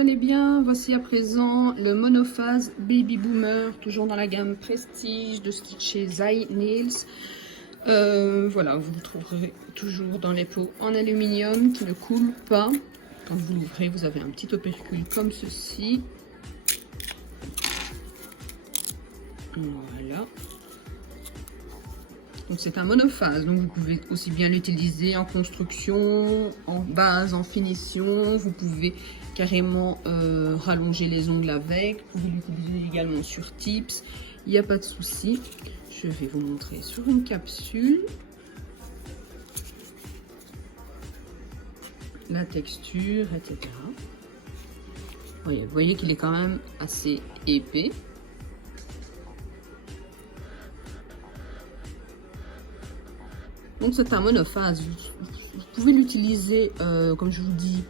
allez bien? Voici à présent le monophase Baby Boomer, toujours dans la gamme Prestige de chez Zai Nails. Voilà, vous le trouverez toujours dans les pots en aluminium qui ne coulent pas. Quand vous l'ouvrez, vous avez un petit opercule comme ceci. Voilà. Donc c'est un monophase, donc vous pouvez aussi bien l'utiliser en construction, en base, en finition. Vous pouvez carrément rallonger les ongles avec. Vous pouvez l'utiliser également sur tips. Il n'y a pas de souci. Je vais vous montrer sur une capsule la texture, etc. Vous voyez qu'il est quand même assez épais. Donc c'est un monophase, vous pouvez l'utiliser comme je vous dis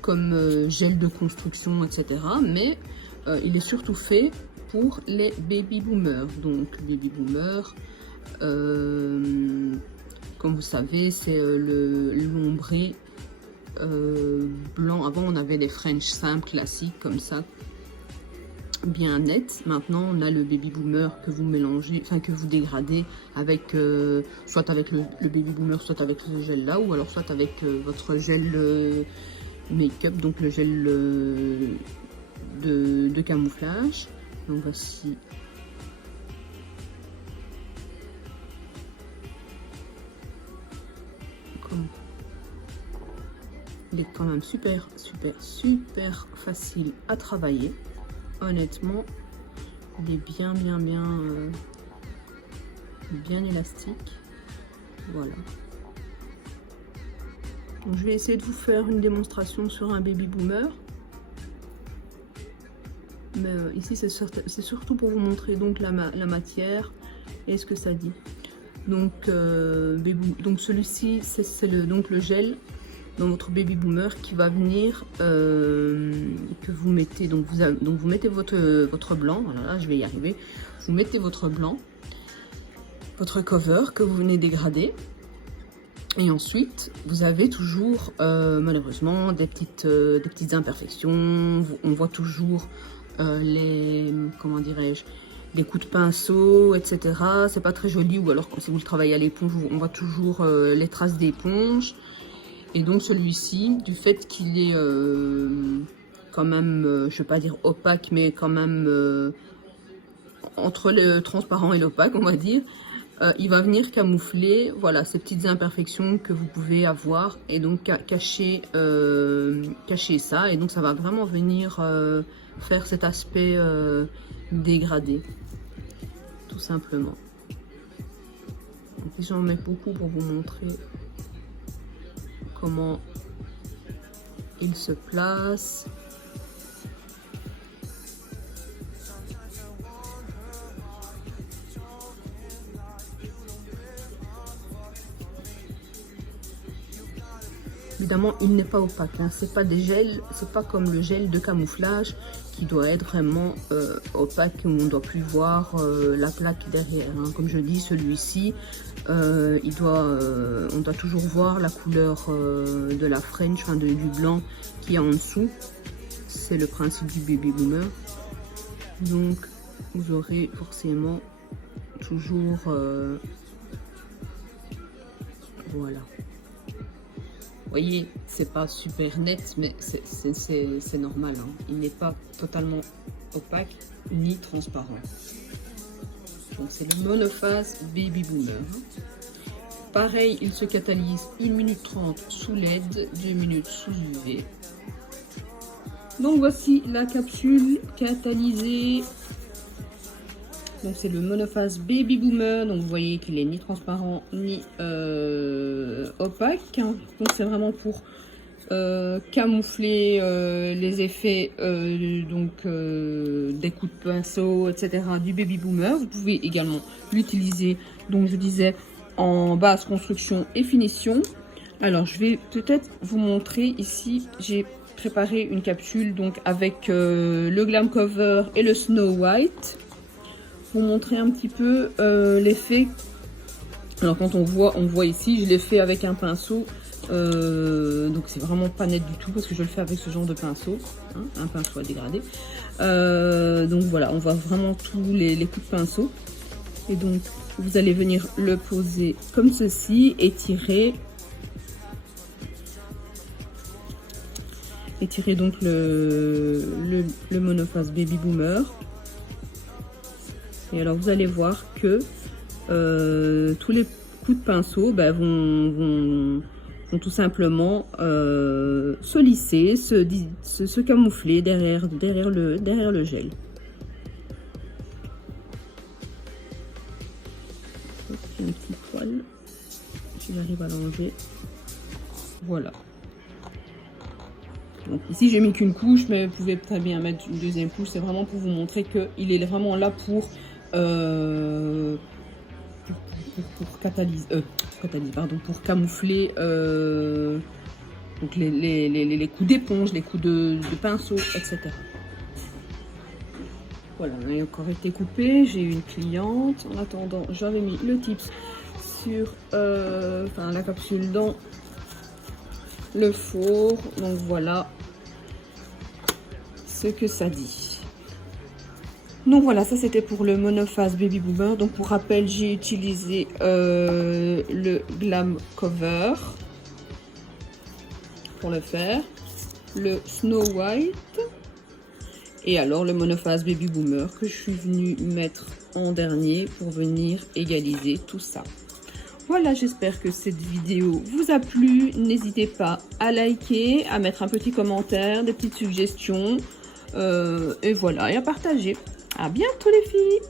comme gel de construction, etc. Mais il est surtout fait pour les baby boomers. Donc baby boomers, comme vous savez, c'est l'ombré blanc. Avant on avait des French simples classiques comme ça, bien net. Maintenant on a le baby boomer que vous mélangez, enfin que vous dégradez avec soit avec le baby boomer, soit avec ce gel là, ou alors soit avec votre gel make-up, donc le gel de camouflage. Donc voici comme il est quand même super facile à travailler. Honnêtement, il est bien élastique. Voilà. Donc, je vais essayer de vous faire une démonstration sur un baby boomer. Mais ici, c'est surtout pour vous montrer donc la matière et ce que ça dit. Donc, donc celui-ci, c'est le gel dans votre baby boomer qui va venir, que vous mettez, donc vous mettez votre blanc, voilà, là, je vais y arriver, vous mettez votre blanc, votre cover que vous venez dégrader, et ensuite vous avez toujours malheureusement des petites imperfections. On voit toujours les, comment dirais-je, les coups de pinceau, etc. C'est pas très joli, ou alors si vous le travaillez à l'éponge, on voit toujours les traces d'éponge. Et donc celui-ci, du fait qu'il est quand même, je vais pas dire opaque, mais quand même entre le transparent et l'opaque, on va dire, il va venir camoufler, voilà, ces petites imperfections que vous pouvez avoir, et donc cacher ça, et donc ça va vraiment venir faire cet aspect dégradé, tout simplement. Donc j'en mets beaucoup pour vous montrer comment il se place. Évidemment, il n'est pas opaque, hein. C'est pas des gels, c'est pas comme le gel de camouflage qui doit être vraiment opaque, où on ne doit plus voir la plaque derrière, hein. Comme je dis, celui-ci, on doit toujours voir la couleur de la French, enfin du blanc qui est en dessous. C'est le principe du baby boomer. Donc, vous aurez forcément toujours, voilà. Vous voyez, c'est pas super net, mais c'est normal, hein. Il n'est pas totalement opaque ni transparent. Donc c'est le monophase baby boomer. Pareil, il se catalyse 1 minute 30 sous LED, 2 minutes sous UV. Donc voici la capsule catalysée. Donc c'est le monophase baby boomer. Donc vous voyez qu'il est ni transparent ni opaque. Donc c'est vraiment pour camoufler les effets des coups de pinceau, etc. du baby boomer. Vous pouvez également l'utiliser, donc je disais, en basse construction et finition. Alors je vais peut-être vous montrer ici. J'ai préparé une capsule donc avec le Glam Cover et le Snow White. Pour montrer un petit peu l'effet. Alors quand on voit ici, je l'ai fait avec un pinceau Donc c'est vraiment pas net du tout parce que je le fais avec ce genre de pinceau, hein, un pinceau à dégrader. Donc voilà, on voit vraiment tous les coups de pinceau. Et donc vous allez venir le poser comme ceci, étirer donc le monophase Baby Boomer. Et alors vous allez voir que tous les coups de pinceau vont tout simplement se lisser, se camoufler derrière le gel. Un petit poil, si j'arrive à l'enlever. Voilà. Donc ici j'ai mis qu'une couche, mais vous pouvez très bien mettre une deuxième couche. C'est vraiment pour vous montrer qu'il est vraiment là pour pour camoufler donc les coups d'éponge, les coups de pinceau, etc. Voilà, on a encore été coupé. J'ai eu une cliente. En attendant, j'avais mis le tips sur la capsule dans le four. Donc voilà ce que ça dit. Donc voilà, ça c'était pour le monophase Baby Boomer. Donc pour rappel, j'ai utilisé le Glam Cover pour le faire, le Snow White et alors le monophase Baby Boomer que je suis venue mettre en dernier pour venir égaliser tout ça. Voilà, j'espère que cette vidéo vous a plu. N'hésitez pas à liker, à mettre un petit commentaire, des petites suggestions et voilà, et à partager. À bientôt les filles!